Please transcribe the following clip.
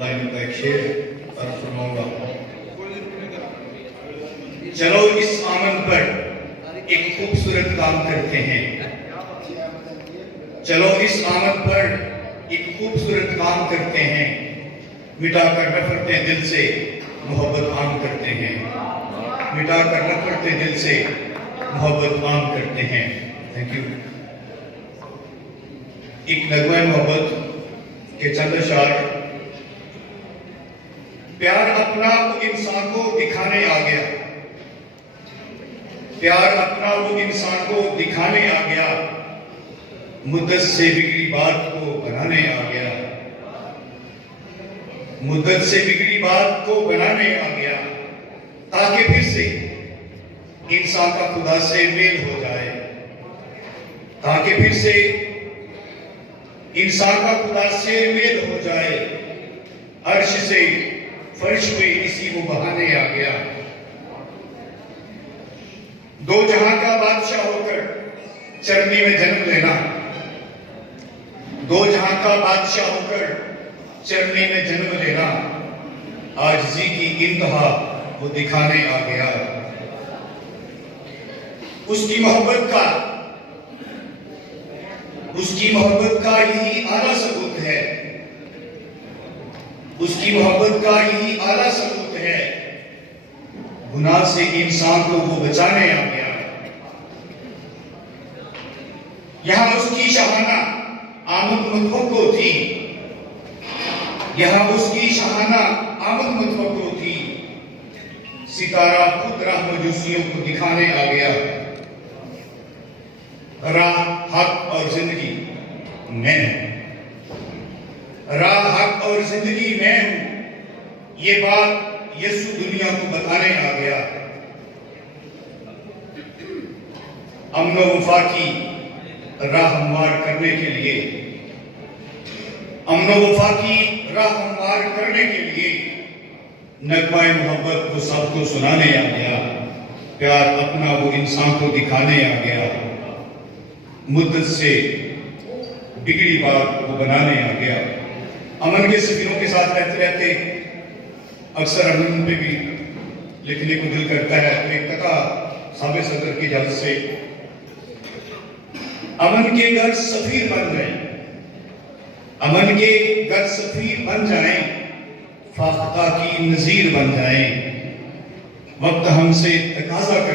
Line का एक शेर और सुनाऊंगा। चलो इस आमन पर एक खूबसूरत काम करते हैं। चलो इस आमन पर एक खूबसूरत काम करते हैं। मिटाकर नफरतें दिल से मोहब्बत आम करते हैं। मिटाकर नफरतें दिल से मोहब्बत आम करते हैं। Thank you. एक नगमा मोहब्बत के चंद अशार। प्यार अपना वो इंसान को दिखाने आ गया। प्यार अपना वो इंसान को दिखाने आ गया। मुद्दत से बिगड़ी बात को बनाने आ गया। मुद्दत से बिगड़ी बात को बनाने आ गया, ताकि फिर से इंसान का खुदा से मेल हो जाए। ताकि फिर से इंसान का खुदा से मेल हो जाए। अर्श से फर्श पे इसी वो बहाने आ गया। दो जहां का बादशाह होकर चरनी में जन्म लेना। दो जहां का बादशाह होकर चरनी में जन्म लेना। आजिज़ी की इंतहा वो दिखाने आ गया। उसकी मोहब्बत का यही आला सबूत है। उसकी मोहब्बत का यही आला सबूत है। गुनाह से इंसान को वो बचाने आ गया। यहां उसकी शहाना आमद मुतवक्को थी। यहां उसकी शहाना आमद मुतवक्को थी। सितारा खुद राह मजूसियों को दिखाने आ गया। राह हक और जिंदगी मैं हूं। राह हक और जिंदगी मैं हूं। ये बात यीशु दुनिया को बताने आ गया। अमन वफा की राह हमवार करने के लिए, अमन वफा की राह हमवार करने के लिए नगमा मोहब्बत को सबको सुनाने आ गया। प्यार अपना वो इंसान को दिखाने आ गया। मुद्दत से बिगड़ी बात को बनाने आ गया। अमन के सफीरों के साथ रहते रहते अक्सर अमन पे भी लिखने को दिल करता है। एक कथा साबिर सदर की इजाजत से। अमन के घर सफीर बन जाए। अमन के घर सफीर बन जाएं। फाख्ता की नजीर बन जाएं। वक्त हमसे तकाजा कर